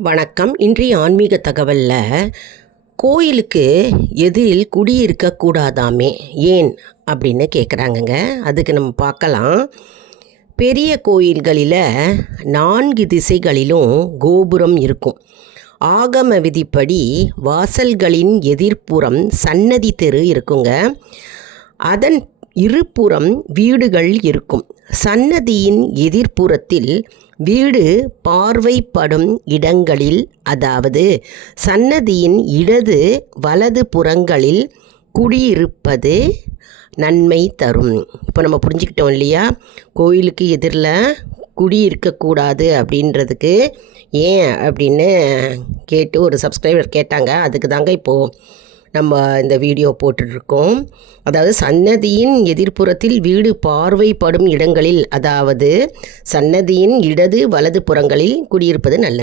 வணக்கம். இன்றைய ஆன்மீக தகவலில் கோயிலுக்கு எதிரில் குடியிருக்கக்கூடாதாமே ஏன் அப்படின்னு கேட்குறாங்கங்க. அதுக்கு நம்ம பார்க்கலாம். பெரிய கோயில்களில் 4 திசைகளிலும் கோபுரம் இருக்கும். ஆகம விதிப்படி வாசல்களின் எதிர்ப்புறம் சன்னதி தெரு இருக்குங்க. அதன் இருபுறம் வீடுகள் இருக்கும். சன்னதியின் எதிர்ப்புறத்தில் வீடு பார்வைப்படும் இடங்களில், அதாவது சன்னதியின் இடது வலது புறங்களில் குடியிருப்பது நன்மை தரும். இப்போ நம்ம புரிஞ்சுக்கிட்டோம் இல்லையா, கோயிலுக்கு எதிரில் குடியிருக்கக்கூடாது அப்படின்றதுக்கு ஏன் அப்படின்னு கேட்டு ஒரு சப்ஸ்கிரைபர் கேட்டாங்க. அதுக்கு தாங்க இப்போது நம்ம இந்த வீடியோ போட்டுட்ருக்கோம். அதாவது சன்னதியின் எதிர்ப்புறத்தில் வீடு பார்வைப்படும் இடங்களில், அதாவது சன்னதியின் இடது வலது புறங்களில் குடியிருப்பது நல்லது.